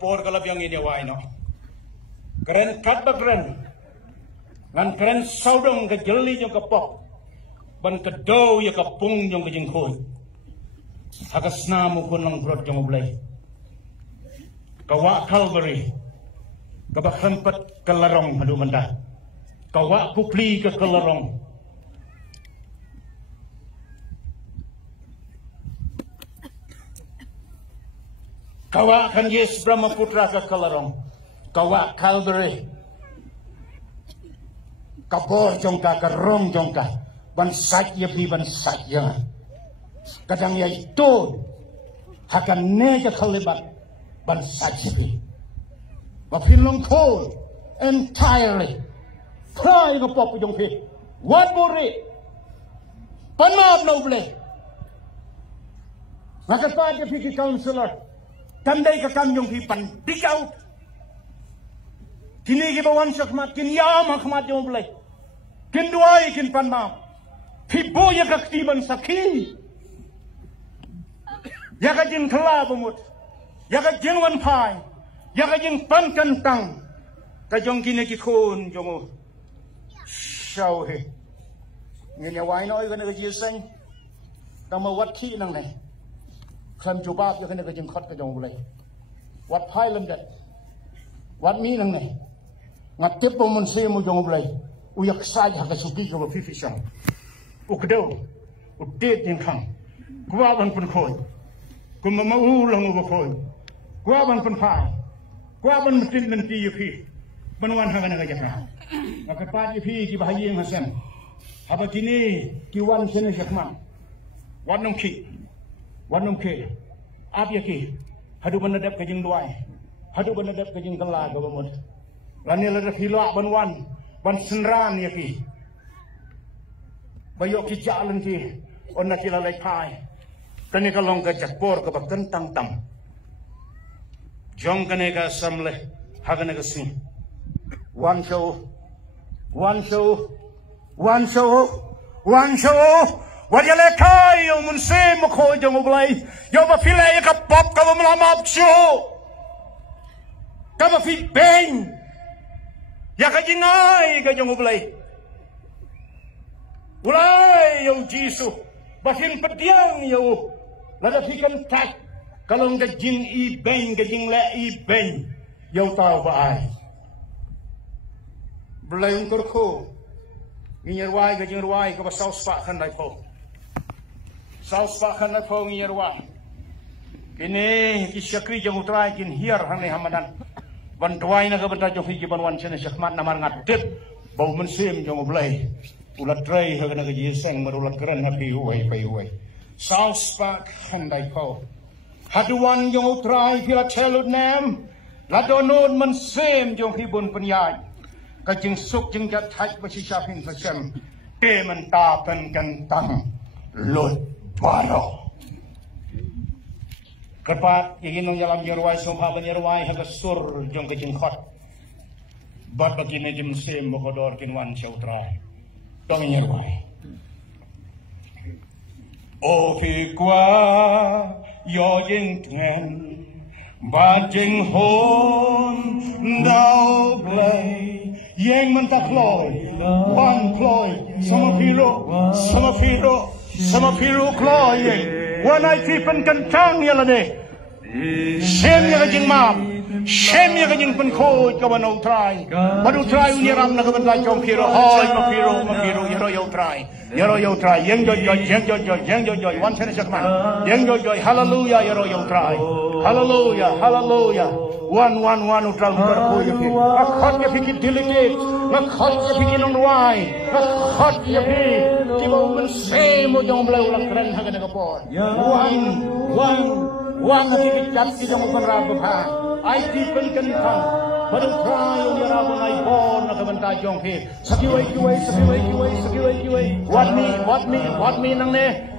kapor kalab yang ini wai no. Keren kat bagren. Ngan keren saudong ke jeli jong kapok. Ban kedau ya kapung jong ke jengkoi. Hagas namu kunang brod jong ublay. Kawa Calvary. Kabak hempat kelarong hadu menda. Kawa kupli ke kelarong. Kawa kan Yes Brahmaputra ke kelarong. Kawa Calvary. Kabor jongka kerong jongka. Bansat ya beli bansat ya. Kadang ya itu. Hakan neja kalibat. Bansat ya beli. Mapilong cold. Entirely. Pray ng popo jongki. What buri. Panab na uble. Nakapad ya piki counselor. Tanday ka kamyong hipan. Dig out. Kinigi bawan sakmat. Kinyam hakmat yung uble. Kinduay kin panmam. Pibo ya kaktiban sakini. Ya kajin kalabamut. Ya kajin wanpai. Ya kajin pankantang. Kajong kinakikun jongo. Shawhe. Nganyaway na oy ka nagajisang. Tama wat ki nang nay. Klam jubab ya ka nagajin kot kajong ulay. Wat pai lam dat. Wat mi nang nay. Ngatip po mun siya mo jong ulay. Uyak saja kasugi ka mapifisang. Ukdaw. Udit yung kang. Guwaban pun koy. Kung mamaulang mo ba koy. Guwaban pun pai. Guwaban matin nanti yuki. Banuan haga nagajak na. Makapat yuki kibahayi yung hasem. Haba kini kiwan siya na syakman. Wadnong ki. Wadnong ki. Abya ki. Hadu banadap kajing duay. Hadu banadap kajing tala gabamod. Lanila na hilak banuan. Ban senran ya ki. Bayok ki jalan ki. On na kilalay pai. Kani kalong ka jakpor ka bagkentang tam. Jong kani ka samle. Haga na kasing. One show. One show. One show. One show. Wajale kai yung munsi mo ko jong ublay. Yung mapilay ka pop ka malamap show. Ka mafi bang. Ya kajingay kajong ublay. Ulay yung Jisu. Basin pediang yung ladafikan tak. Kalong kajing ibeng kajing le ibeng. Yung tao ba ay. Belay yung kurko. Nginyarway kajing ruway ka ba saus pa kan lai po. Saus pa kan lai po nginyarway. Kini kisyakri jang utray kin hiyar hanay hamadan. Bantuay na kabanta jong higi banwan siya na syakmat naman ngatip. Bau mensim jong ublay. Ulat tray haga na kajisang marulat keran na pihuway pihuway. Saus pak handay po. Haduan jong utray pila telud nam. Ladonod mensim jong hibun penyay. Kajing suk jeng jathat basisapin fasem. Pementapan kentang. Lut baro. Kepat ingin menjalan jerwai sumpah penyerwai hagasur jong kejeng khot. Bat begini jem sim bokodor kinwan syautra. Dong nyerwai. O phi qua yo jing ten ba jing hon đau blay yang mentak loy wan kloy sama piro kloy wanai tipen kentang ya lade. Sem ya kajing mam. Sem ya kajing penko kawan utrai. Padu utrai unyiram na kawan lai jom piro. Hoi mapiro yaro utrai. Yang joy. Wan sena syakman. Yang joy. Hallelujah yaro utrai. Hallelujah. Wan utrai berko ya pi. Akhot ya pikir diligit. Akhot ya pikir nongwai. Akhot ya pikir. Kiba umen semo jom belai ulang keren haga negapor. Wan hati kat tidak mau berapa. Ai tipen kentang. Baru try yung yarabon ay bon na kabanta jong pi. Sakiway. What me nang ne.